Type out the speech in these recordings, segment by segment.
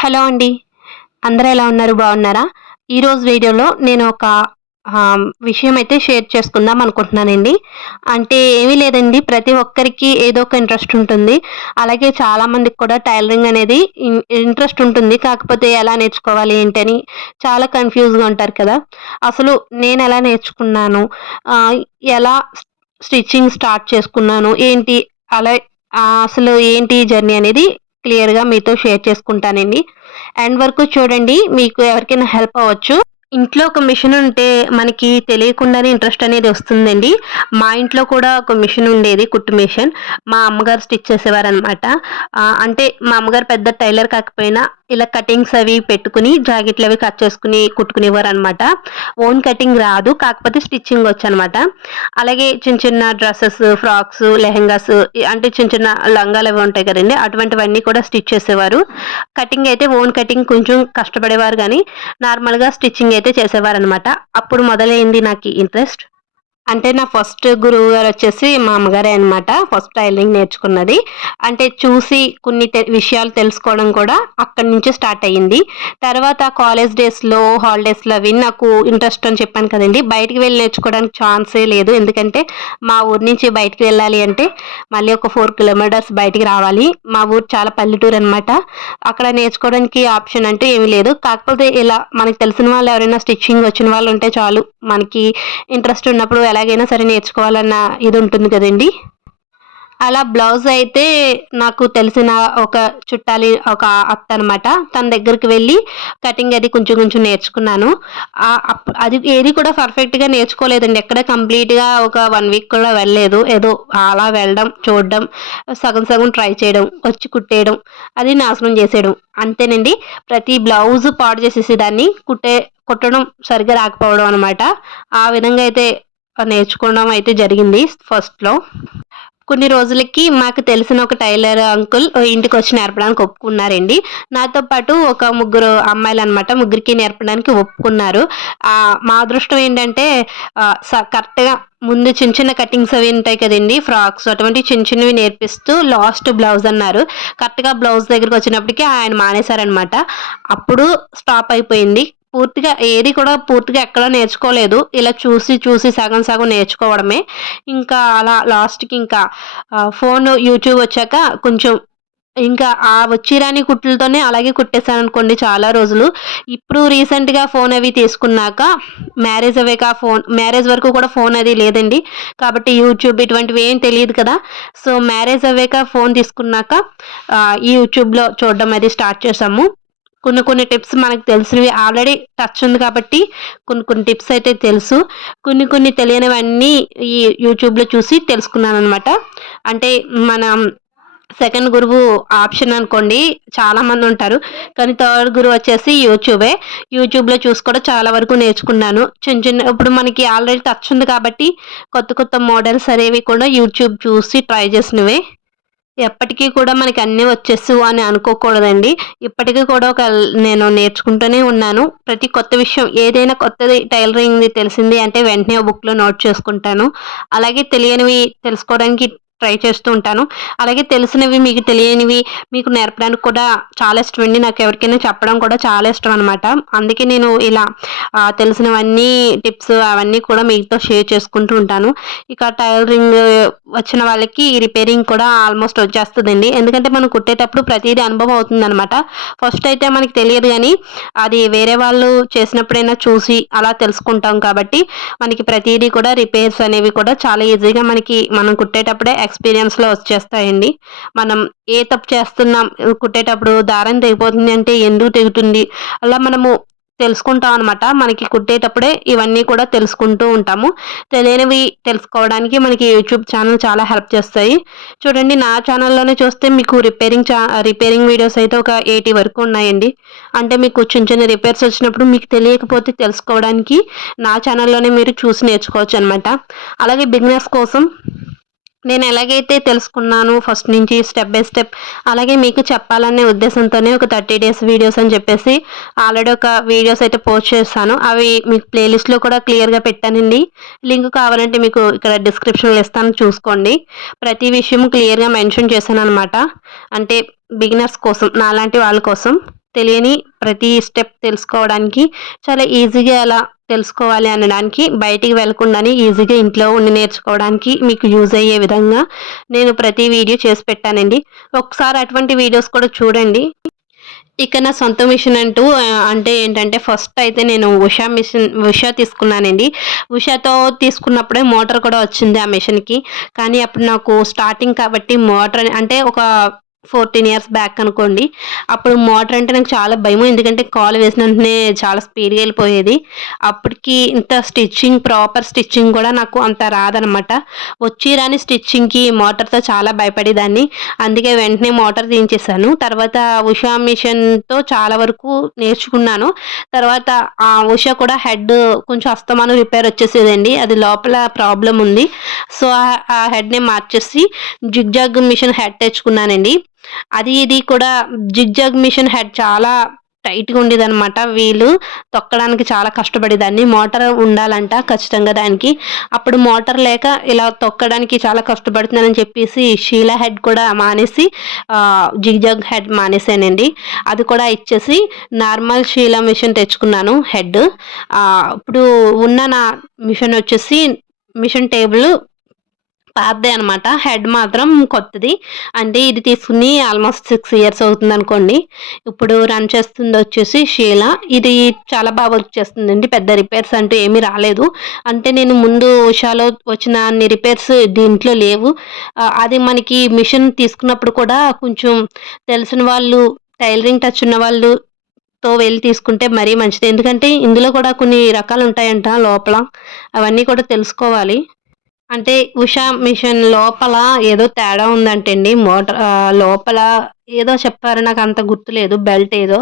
Hello అండి. అందరూ ఎలా ఉన్నారు? బాగున్నారా? ఈరోజు వీడియోలో నేను ఒక విషయం అయితే షేర్ చేసుకుందాం అనుకుంటున్నానండి. అంటే ఏమీ లేదండి. ప్రతి ఒక్కరికి ఏదో ఒక ఇంట్రెస్ట్ ఉంటుంది. అలాగే చాలామందికి కూడా టైలరింగ్ అనేది ఇంట్రెస్ట్ ఉంటుంది. కాకపోతే ఎలా నేర్చుకోవాలి ఏంటని చాలా కన్ఫ్యూజ్గా ఉంటారు కదా. అసలు నేను ఎలా నేర్చుకున్నాను? ఎలా స్టిచ్చింగ్ స్టార్ట్ చేసుకున్నాను? ఏంటి అలా అసలు ఏంటి జర్నీ అనేది క్లియర్గా మీతో షేర్ చేసుకుంటానండి. అండ్ వరకు చూడండి మీకు ఎవరికైనా హెల్ప్ అవ్వచ్చు. ఇంట్లో ఒక మిషన్ ఉంటే మనకి తెలియకుండానే ఇంట్రెస్ట్ అనేది వస్తుందండి. మా ఇంట్లో కూడా ఒక మిషన్ ఉండేది కుట్టు మిషన్. మా అమ్మగారు స్టిచ్ చేసేవారు అనమాట అంటే మా అమ్మగారు పెద్ద టైలర్ కాకపోయినా ఇలా కటింగ్స్ అవి పెట్టుకుని జాకెట్లు అవి కట్ చేసుకుని కుట్టుకునేవారు అనమాట ఓన్ కటింగ్ రాదు కాకపోతే స్టిచ్చింగ్ వచ్చు అనమాట అలాగే చిన్న చిన్న డ్రెస్సెస్ ఫ్రాక్స్ లెహెంగాస్ అంటే చిన్న చిన్న లంగాలు అవి ఉంటాయి కదండి అటువంటివన్నీ కూడా స్టిచ్ చేసేవారు. కటింగ్ అయితే ఓన్ కటింగ్ కొంచెం కష్టపడేవారు కానీ నార్మల్గా స్టిచ్చింగ్ అయితే చేసేవారు అనమాట అప్పుడు మొదలైంది నాకు ఇంట్రెస్ట్. అంటే నా ఫస్ట్ గురువు గారు వచ్చేసి మా అమ్మగారే అనమాట ఫస్ట్ టైలరింగ్ నేర్చుకున్నది. అంటే చూసి కొన్ని విషయాలు తెలుసుకోవడం కూడా అక్కడి నుంచి స్టార్ట్ అయ్యింది. తర్వాత కాలేజ్ డేస్లో హాలిడేస్లో అవి నాకు ఇంట్రెస్ట్ అని చెప్పాను కదండి. బయటికి వెళ్ళి నేర్చుకోవడానికి ఛాన్సే లేదు. ఎందుకంటే మా ఊరి నుంచి బయటికి వెళ్ళాలి అంటే మళ్ళీ ఒక ఫోర్ కిలోమీటర్స్ బయటికి రావాలి. మా ఊరు చాలా పల్లెటూరు అనమాట అక్కడ నేర్చుకోవడానికి ఆప్షన్ అంటూ ఏమీ లేదు. కాకపోతే ఇలా మనకి తెలిసిన వాళ్ళు ఎవరైనా స్టిచ్చింగ్ వచ్చిన వాళ్ళు ఉంటే చాలు మనకి ఇంట్రెస్ట్ ఉన్నప్పుడు ఎలా ఎలాగైనా సరే నేర్చుకోవాలన్న ఇది ఉంటుంది కదండి. అలా బ్లౌజ్ అయితే నాకు తెలిసిన ఒక చుట్టాలి ఒక అత్త అనమాట తన దగ్గరికి వెళ్ళి కటింగ్ అది కొంచెం కొంచెం నేర్చుకున్నాను. అది ఏది కూడా పర్ఫెక్ట్గా నేర్చుకోలేదండి. ఎక్కడ కంప్లీట్గా ఒక వన్ వీక్ కూడా వెళ్ళలేదు. ఏదో అలా వెళ్ళడం చూడడం సగం సగం ట్రై చేయడం వచ్చి కుట్టేయడం అది నాశనం చేసేయడం. అంతేనండి. ప్రతి బ్లౌజ్ పాడు చేసేసేదాన్ని కుట్టే కుట్టడం సరిగ్గా రాకపోవడం అనమాట ఆ విధంగా అయితే నేర్చుకోవడం అయితే జరిగింది ఫస్ట్లో. కొన్ని రోజులకి మాకు తెలిసిన ఒక టైలర్ అంకుల్ ఇంటికి వచ్చి నేర్పడానికి ఒప్పుకున్నారండి. నాతో పాటు ఒక ముగ్గురు అమ్మాయిలు అనమాట ముగ్గురికి నేర్పడానికి ఒప్పుకున్నారు. మా అదృష్టం ఏంటంటే కరెక్ట్గా ముందు చిన్న చిన్న కటింగ్స్ అవి ఉంటాయి కదండి ఫ్రాక్స్ అటువంటి చిన్న చిన్నవి నేర్పిస్తూ లాస్ట్ బ్లౌజ్ అన్నారు. కరెక్ట్గా బ్లౌజ్ దగ్గరికి వచ్చినప్పటికీ ఆయన మానేశారనమాట అప్పుడు స్టాప్ అయిపోయింది. పూర్తిగా ఏది కూడా పూర్తిగా ఎక్కడ నేర్చుకోలేదు. ఇలా చూసి చూసి సగం సగం నేర్చుకోవడమే. ఇంకా అలా లాస్ట్కి ఇంకా ఫోన్ యూట్యూబ్ వచ్చాక కొంచెం ఇంకా ఆ వచ్చిరాని కుట్లతోనే అలాగే కుట్టేశాను అనుకోండి చాలా రోజులు. ఇప్పుడు రీసెంట్గా ఫోన్ అవి తీసుకున్నాక మ్యారేజ్ అవేక ఫోన్ మ్యారేజ్ వరకు కూడా ఫోన్ అది లేదండి. కాబట్టి యూట్యూబ్ ఇటువంటివి ఏం తెలియదు కదా. సో మ్యారేజ్ అవేక ఫోన్ తీసుకున్నాక ఈ యూట్యూబ్లో చూడడం అది స్టార్ట్ చేసాము కొన్ని కొన్ని టిప్స్ మనకు తెలిసినవి ఆల్రెడీ టచ్ ఉంది కాబట్టి కొన్ని కొన్ని టిప్స్ అయితే తెలుసు. కొన్ని కొన్ని తెలియనివన్నీ ఈ యూట్యూబ్లో చూసి తెలుసుకున్నాను అనమాట అంటే మనం సెకండ్ గురువు ఆప్షన్ అనుకోండి చాలామంది ఉంటారు. కానీ థర్డ్ గురువు వచ్చేసి యూట్యూబే యూట్యూబ్లో చూసి కూడా చాలా వరకు నేర్చుకున్నాను. చిన్న చిన్న ఇప్పుడు మనకి ఆల్రెడీ టచ్ ఉంది కాబట్టి కొత్త కొత్త మోడల్స్ అనేవి కూడా యూట్యూబ్ చూసి ట్రై చేసినవే. ఎప్పటికీ కూడా మనకి అన్నీ వచ్చేసు అని అనుకోకూడదండి. ఇప్పటికీ కూడా ఒక నేను నేర్చుకుంటూనే ఉన్నాను. ప్రతి కొత్త విషయం ఏదైనా కొత్తది టైలరింగ్ తెలిసింది అంటే వెంటనే బుక్లో నోట్ చేసుకుంటాను. అలాగే తెలియనివి తెలుసుకోవడానికి ట్రై చేస్తూ ఉంటాను. అలాగే తెలిసినవి మీకు తెలియనివి మీకు నేర్పడానికి కూడా చాలా ఇష్టం అండి. నాకు ఎవరికైనా చెప్పడం కూడా చాలా ఇష్టం అనమాట అందుకే నేను ఇలా తెలిసినవన్నీ టిప్స్ అవన్నీ కూడా మీతో షేర్ చేసుకుంటూ ఉంటాను. ఇక టైలరింగ్ వచ్చిన వాళ్ళకి రిపేరింగ్ కూడా ఆల్మోస్ట్ వచ్చేస్తుందండి. ఎందుకంటే మనం కుట్టేటప్పుడు ప్రతిదీ అనుభవం అవుతుంది అనమాట ఫస్ట్ అయితే మనకి తెలియదు కానీ అది వేరే వాళ్ళు చేసినప్పుడైనా చూసి అలా తెలుసుకుంటాం కాబట్టి మనకి ప్రతిదీ కూడా రిపేర్స్ అనేవి కూడా చాలా ఈజీగా మనకి మనం కుట్టేటప్పుడే ఎక్స్పీరియన్స్లో వచ్చేస్తాయండి. మనం ఏ తప్పు చేస్తున్నాం కుట్టేటప్పుడు దారం తెగిపోతుంది అంటే ఎందుకు తెగుతుంది? అలా మనము తెలుసుకుంటాం అనమాట మనకి కుట్టేటప్పుడే ఇవన్నీ కూడా తెలుసుకుంటూ ఉంటాము. తెలియనివి తెలుసుకోవడానికి మనకి యూట్యూబ్ ఛానల్ చాలా హెల్ప్ చేస్తాయి. చూడండి నా ఛానల్లోనే చూస్తే మీకు రిపేరింగ్ చా రిపేరింగ్ వీడియోస్ అయితే ఒక ఎయిటీ వరకు ఉన్నాయండి. అంటే మీకు చిన్న చిన్న రిపేర్స్ వచ్చినప్పుడు మీకు తెలియకపోతే తెలుసుకోవడానికి నా ఛానల్లోనే మీరు చూసి నేర్చుకోవచ్చు అనమాట అలాగే బిజినెస్ కోసం నేను ఎలాగైతే తెలుసుకున్నాను ఫస్ట్ నుంచి స్టెప్ బై స్టెప్ అలాగే మీకు చెప్పాలనే ఉద్దేశంతోనే ఒక థర్టీ డేస్ వీడియోస్ అని చెప్పేసి ఆల్రెడీ ఒక వీడియోస్ అయితే పోస్ట్ చేస్తాను అవి మీకు ప్లేలిస్ట్లో కూడా క్లియర్గా పెట్టానండి. లింక్ కావాలంటే మీకు ఇక్కడ డిస్క్రిప్షన్లో ఇస్తాను చూసుకోండి. ప్రతి విషయం క్లియర్గా మెన్షన్ చేశాను అనమాట అంటే బిగినర్స్ కోసం నాలాంటి వాళ్ళ కోసం. తెలియని ప్రతి స్టెప్ తెలుసుకోవడానికి చాలా ఈజీగా ఎలా తెలుసుకోవాలి అనడానికి బయటికి వెళ్ళకుండానే ఈజీగా ఇంట్లో ఉండి నేర్చుకోవడానికి మీకు యూజ్ అయ్యే విధంగా నేను ప్రతి వీడియో చేసి పెట్టానండి. ఒకసారి అటువంటి వీడియోస్ కూడా చూడండి. ఇక నా సొంత మిషన్ అంటూ అంటే ఏంటంటే ఫస్ట్ అయితే నేను ఉషా మిషన్ ఉషా తీసుకున్నానండి. ఉషాతో తీసుకున్నప్పుడే మోటార్ కూడా వచ్చింది ఆ మిషన్కి కానీ అప్పుడు నాకు స్టార్టింగ్ కాబట్టి మోటార్ అంటే ఒక ఫోర్టీన్ ఇయర్స్ బ్యాక్ అనుకోండి. అప్పుడు మోటార్ అంటే నాకు చాలా భయం ఎందుకంటే కాల్ వేసిన వెంటనే చాలా స్పీడ్గా వెళ్ళిపోయేది. అప్పటికి ఇంత స్టిచ్చింగ్ ప్రాపర్ స్టిచ్చింగ్ కూడా నాకు అంత రాదనమాట వచ్చి రాని స్టిచ్చింగ్కి మోటార్తో చాలా భయపడేదాన్ని. అందుకే వెంటనే మోటార్ తీయించేసాను తర్వాత ఉషా మిషన్తో చాలా వరకు నేర్చుకున్నాను. తర్వాత ఆ ఉషా కూడా హెడ్ కొంచెం అస్తమానం రిపేర్ వచ్చేసేదండి. అది లోపల ప్రాబ్లం ఉంది. సో ఆ హెడ్ని మార్చేసి జిగ్జాగ్ మిషన్ హెడ్ తెచ్చుకున్నానండి. అది ఇది కూడా జిగ్జాగ్ మిషన్ హెడ్ చాలా టైట్గా ఉండేది అనమాట వీలు తొక్కడానికి చాలా కష్టపడేదాన్ని. మోటార్ ఉండాలంట ఖచ్చితంగా దానికి. అప్పుడు మోటార్ లేక ఇలా తొక్కడానికి చాలా కష్టపడుతున్నానని చెప్పేసి షీలా హెడ్ కూడా మానేసి జిగ్జాగ్ హెడ్ మానేసానండి. అది కూడా ఇచ్చేసి నార్మల్ షీలా మిషన్ తెచ్చుకున్నాను హెడ్. ఇప్పుడు ఉన్న నా మిషన్ వచ్చేసి మిషన్ టేబుల్ పాతదే అనమాట హెడ్ మాత్రం కొత్తది. అంటే ఇది తీసుకుని ఆల్మోస్ట్ సిక్స్ ఇయర్స్ అవుతుంది అనుకోండి. ఇప్పుడు రన్ చేస్తుంది వచ్చేసి షీలా ఇది చాలా బాగా వర్క్ చేస్తుందండి. పెద్ద రిపేర్స్ అంటూ ఏమీ రాలేదు. అంటే నేను ముందు ఉషాలో వచ్చిన అన్ని రిపేర్స్ దీంట్లో లేవు. అది మనకి మిషన్ తీసుకున్నప్పుడు కూడా కొంచెం తెలిసిన వాళ్ళు టైలరింగ్ టచ్ ఉన్న వాళ్ళు తో వెళ్ళి తీసుకుంటే మరీ మంచిది. ఎందుకంటే ఇందులో కూడా కొన్ని రకాలు ఉంటాయంట లోపల. అవన్నీ కూడా తెలుసుకోవాలి. అంటే ఉషా మిషన్ లోపల ఏదో తేడా ఉందంటండి. మోటార్ లోపల ఏదో చెప్పారు. నాకు అంత గుర్తులేదు. బెల్ట్ ఏదో.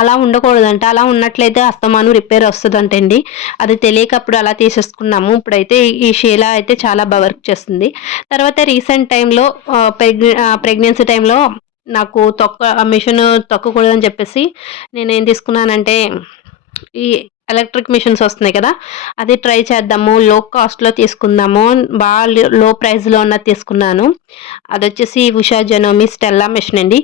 అలా ఉండకూడదంట. అలా ఉన్నట్లయితే అస్తమానం రిపేర్ వస్తుందంటండి. అది తెలియకప్పుడు అలా తీసేసుకున్నాము. ఇప్పుడైతే ఈ షీలా అయితే చాలా బాగా వర్క్ చేస్తుంది. తర్వాత రీసెంట్ టైంలో ప్రెగ్నె ప్రెగ్నెన్సీ టైంలో నాకు తొక్క మిషన్ తొక్కకూడదని చెప్పేసి నేను ఏం తీసుకున్నానంటే ఈ ఎలక్ట్రిక్ మిషన్స్ వస్తున్నాయి కదా అది ట్రై చేద్దాము లో కాస్ట్లో తీసుకుందాము బాగా లో ప్రైస్లో ఉన్నది తీసుకున్నాను. అది వచ్చేసి ఉషా జనోమి స్టెల్లా మిషన్ అండి.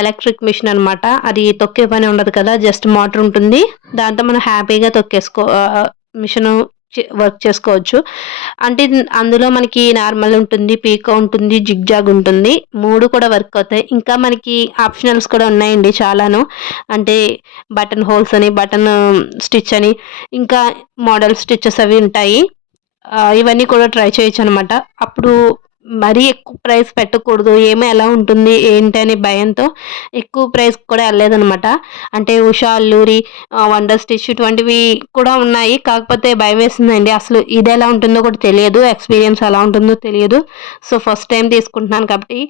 ఎలక్ట్రిక్ మిషన్ అనమాట అది తొక్కే పని ఉండదు కదా జస్ట్ మోటార్ ఉంటుంది. దాంతో మనం హ్యాపీగా తొక్కేసుకో మిషన్ వర్క్ చేసుకోవచ్చు. అంటే అందులో మనకి నార్మల్ ఉంటుంది పీకో ఉంటుంది జిగ్జాగ్ ఉంటుంది. మూడు కూడా వర్క్ అవుతాయి. ఇంకా మనకి ఆప్షనల్స్ కూడా ఉన్నాయండి చాలాను. అంటే బటన్ హోల్స్ అని బటన్ స్టిచ్ um, అని ఇంకా మోడల్ స్టిచ్చెస్ అవి ఉంటాయి. ఇవన్నీ కూడా ట్రై చేయొచ్చు అనమాట అప్పుడు మరీ ఎక్కువ ప్రైస్ పెట్టకూడదు ఏమో ఎలా ఉంటుంది ఏంటి అనే భయంతో ఎక్కువ ప్రైస్ కూడా వెళ్ళలేదనమాట అంటే ఉషా అల్లూరి వండర్ స్టిచ్ ఇటువంటివి కూడా ఉన్నాయి. కాకపోతే భయం వేసిందండి అసలు ఇది ఎలా ఉంటుందో కూడా తెలియదు ఎక్స్పీరియన్స్ ఎలా ఉంటుందో తెలియదు. సో ఫస్ట్ టైం తీసుకుంటున్నాను కాబట్టి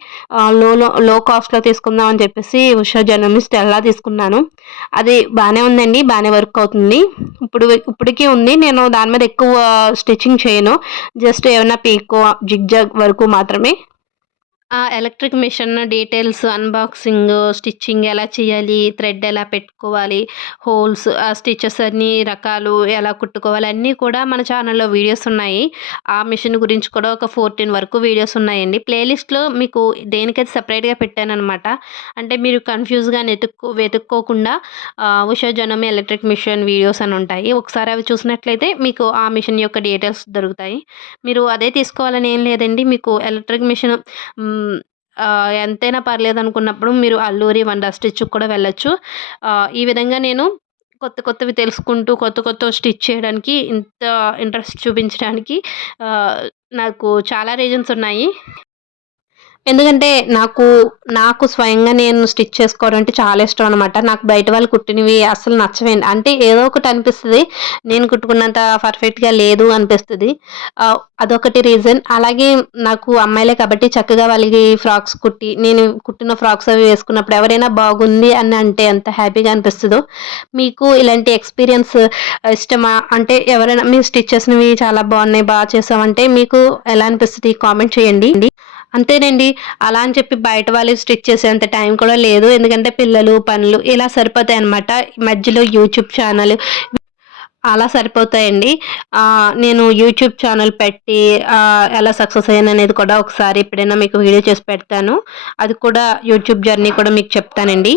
లో లో కాస్ట్లో తీసుకుందాం అని చెప్పేసి ఉషా జర్నలిస్ట్ ఎలా తీసుకున్నాను. అది బాగానే ఉందండి బాగానే వర్క్ అవుతుంది. ఇప్పుడు ఇప్పటికీ ఉంది. నేను దాని మీద ఎక్కువ స్టిచ్చింగ్ చేయను. జస్ట్ ఏమైనా పీకో జిగ్ జగ్ వరకు మాత్రమే ఆ electric machine details unboxing stitching ఎలా చేయాలి థ్రెడ్ ఎలా పెట్టుకోవాలి హోల్స్ ఆ స్టిచెస్ అన్ని రకాలు ఎలా కుట్టుకోవాలి అన్నీ కూడా మన ఛానల్లో వీడియోస్ ఉన్నాయి. ఆ మిషన్ గురించి కూడా ఒక ఫోర్టీన్ వరకు వీడియోస్ ఉన్నాయండి. ప్లేలిస్ట్లో మీకు దేనికైతే సపరేట్గా పెట్టానమాట అంటే మీరు కన్ఫ్యూజ్గా వెతుక్కో వెతుక్కోకుండా ఉషా ఎలక్ట్రిక్ మిషన్ వీడియోస్ అని ఉంటాయి. ఒకసారి అవి చూసినట్లయితే మీకు ఆ మిషన్ యొక్క డీటెయిల్స్ దొరుకుతాయి. మీరు అదే తీసుకోవాలని ఏం లేదండి. మీకు ఎలక్ట్రిక్ మిషన్ ఎంతైనా పర్లేదు అనుకున్నప్పుడు మీరు అల్లూరి వండర్ స్టిచ్కి కూడా వెళ్ళొచ్చు. ఈ విధంగా నేను కొత్త కొత్తవి తెలుసుకుంటూ కొత్త కొత్త స్టిచ్ చేయడానికి ఇంత ఇంట్రెస్ట్ చూపించడానికి నాకు చాలా రీజన్స్ ఉన్నాయి. ఎందుకంటే నాకు నాకు స్వయంగా నేను స్టిచ్ చేసుకోవడం అంటే చాలా ఇష్టం అనమాట నాకు బయట వాళ్ళు కుట్టినవి అసలు నచ్చవేండి అంటే ఏదో ఒకటి అనిపిస్తుంది. నేను కుట్టుకున్నంత పర్ఫెక్ట్గా లేదు అనిపిస్తుంది. అదొకటి రీజన్ అలాగే నాకు అమ్మాయిలే కాబట్టి చక్కగా వాళ్ళకి ఫ్రాక్స్ కుట్టి నేను కుట్టిన ఫ్రాక్స్ అవి వేసుకున్నప్పుడు ఎవరైనా బాగుంది అని అంటే ఎంత హ్యాపీగా అనిపిస్తుందో మీకు ఇలాంటి ఎక్స్పీరియన్స్ ఇష్టమా? అంటే ఎవరైనా మీ చేసినవి చాలా బాగున్నాయి బాగా చేసామంటే మీకు ఎలా అనిపిస్తుంది? కామెంట్ చేయండి. అంతేనండి. అలా అని చెప్పి బయట వాళ్ళు స్టిచ్ చేసేంత టైం కూడా లేదు. ఎందుకంటే పిల్లలు పనులు ఇలా సరిపోతాయి అనమాట మధ్యలో యూట్యూబ్ ఛానల్ అలా సరిపోతాయండి. నేను యూట్యూబ్ ఛానల్ పెట్టి ఎలా సక్సెస్ అయ్యాను అనేది కూడా ఒకసారి ఎప్పుడైనా మీకు వీడియో చేసి పెడతాను. అది కూడా యూట్యూబ్ జర్నీ కూడా మీకు చెప్తానండి.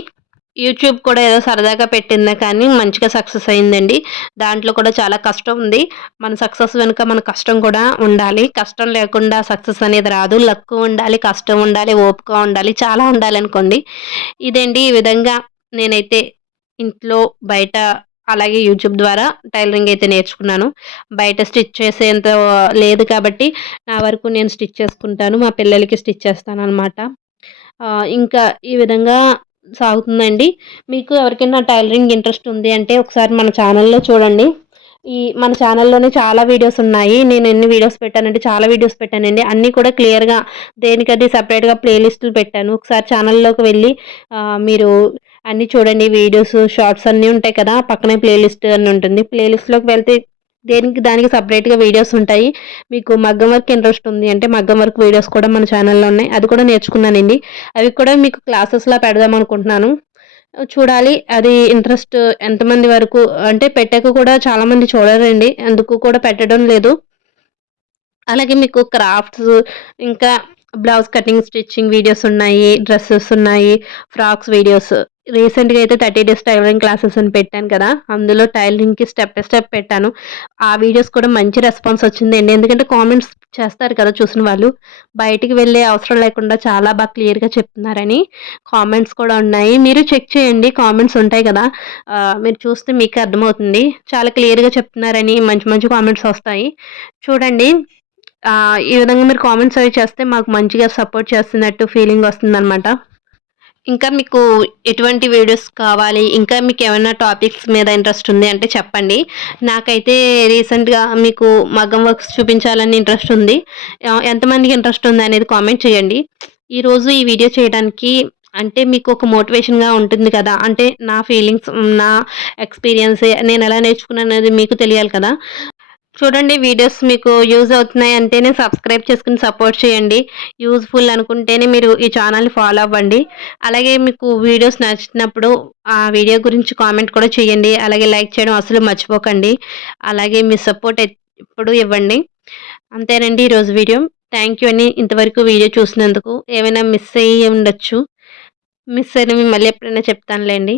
యూట్యూబ్ కూడా ఏదో సరదాగా పెట్టిందే కానీ మంచిగా సక్సెస్ అయిందండి. దాంట్లో కూడా చాలా కష్టం ఉంది. మన సక్సెస్ వెనుక మన కష్టం కూడా ఉండాలి. కష్టం లేకుండా సక్సెస్ అనేది రాదు. లక్ ఉండాలి కష్టం ఉండాలి ఓపిక ఉండాలి చాలా ఉండాలి అనుకోండి. ఇదండి ఈ విధంగా నేనైతే ఇంట్లో బయట అలాగే యూట్యూబ్ ద్వారా టైలరింగ్ అయితే నేర్చుకున్నాను. బయట స్టిచ్ చేసేంత లేదు కాబట్టి నా వరకు నేను స్టిచ్ చేసుకుంటాను. మా పిల్లలకి స్టిచ్ చేస్తాను అనమాట ఇంకా ఈ విధంగా సాగుతుందండి. మీకు ఎవరికైనా టైలరింగ్ ఇంట్రెస్ట్ ఉంది అంటే ఒకసారి మన ఛానల్లో చూడండి. ఈ మన ఛానల్లోనే చాలా వీడియోస్ ఉన్నాయి. నేను ఎన్ని వీడియోస్ పెట్టానంటే చాలా వీడియోస్ పెట్టానండి. అన్నీ కూడా క్లియర్గా దేనికది సపరేట్గా ప్లేలిస్టులు పెట్టాను. ఒకసారి ఛానల్లోకి వెళ్ళి మీరు అన్నీ చూడండి. వీడియోస్ షార్ట్స్ అన్నీ ఉంటాయి కదా పక్కనే ప్లేలిస్ట్ అని ఉంటుంది. ప్లేలిస్ట్లోకి వెళ్తే దేనికి దానికి సపరేట్గా వీడియోస్ ఉంటాయి. మీకు మగ్గం వర్క్ ఇంట్రెస్ట్ ఉంది అంటే మగ్గం వర్క్ వీడియోస్ కూడా మన ఛానల్లో ఉన్నాయి అది కూడా నేర్చుకున్నానండి. అవి కూడా మీకు క్లాసెస్లో పెడదాం అనుకుంటున్నాను. చూడాలి అది ఇంట్రెస్ట్ ఎంతమంది వరకు అంటే పెట్టాక కూడా చాలామంది చూడరండి. అందుకు కూడా పెట్టడం లేదు. అలాగే మీకు క్రాఫ్ట్స్ ఇంకా బ్లౌజ్ కటింగ్ స్టిచ్చింగ్ వీడియోస్ ఉన్నాయి డ్రెస్సెస్ ఉన్నాయి ఫ్రాక్స్ వీడియోస్ రీసెంట్గా అయితే థర్టీ డేస్ టైలరింగ్ క్లాసెస్ అని పెట్టాను కదా అందులో టైలరింగ్కి స్టెప్ బై స్టెప్ పెట్టాను. ఆ వీడియోస్ కూడా మంచి రెస్పాన్స్ వచ్చిందండి ఎందుకంటే కామెంట్స్ చేస్తారు కదా చూసిన వాళ్ళు బయటికి వెళ్ళే అవసరం లేకుండా చాలా బాగా క్లియర్గా చెప్తున్నారని కామెంట్స్ కూడా ఉన్నాయి. మీరు చెక్ చేయండి కామెంట్స్ ఉంటాయి కదా మీరు చూస్తే మీకు అర్థమవుతుంది. చాలా క్లియర్గా చెప్తున్నారని మంచి మంచి కామెంట్స్ వస్తాయి. చూడండి ఈ విధంగా మీరు కామెంట్స్ అవి చేస్తే మాకు మంచిగా సపోర్ట్ చేస్తున్నట్టు ఫీలింగ్ వస్తుందన్నమాట. ఇంకా మీకు ఎటువంటి వీడియోస్ కావాలి? ఇంకా మీకు ఏమైనా టాపిక్స్ మీద ఇంట్రెస్ట్ ఉంది అంటే చెప్పండి. నాకైతే రీసెంట్గా మీకు మగ్గం వర్క్స్ చూపించాలని ఇంట్రెస్ట్ ఉంది. ఎంతమందికి ఇంట్రెస్ట్ ఉంది అనేది కామెంట్ చేయండి. ఈరోజు ఈ వీడియో చేయడానికి అంటే మీకు ఒక మోటివేషన్గా ఉంటుంది కదా. అంటే నా ఫీలింగ్స్ నా ఎక్స్పీరియన్స్ నేను ఎలా నేర్చుకున్నాను అనేది మీకు తెలియాలి కదా. చూడండి వీడియోస్ మీకు యూజ్ అవుతున్నాయి అంటేనే సబ్స్క్రైబ్ చేసుకుని సపోర్ట్ చేయండి. యూజ్ఫుల్ అనుకుంటేనే మీరు ఈ ఛానల్ని ఫాలో అవ్వండి. అలాగే మీకు వీడియోస్ నచ్చినప్పుడు ఆ వీడియో గురించి కామెంట్ కూడా చేయండి. అలాగే లైక్ చేయడం అసలు మర్చిపోకండి. అలాగే మీ సపోర్ట్ ఎప్పుడు ఇవ్వండి. అంతేనండి ఈరోజు వీడియో థ్యాంక్ యూ అని ఇంతవరకు వీడియో చూసినందుకు. ఏమైనా మిస్ అయ్యి ఉండొచ్చు. మిస్ అయినవి మళ్ళీ ఎప్పుడైనా చెప్తానులేండి.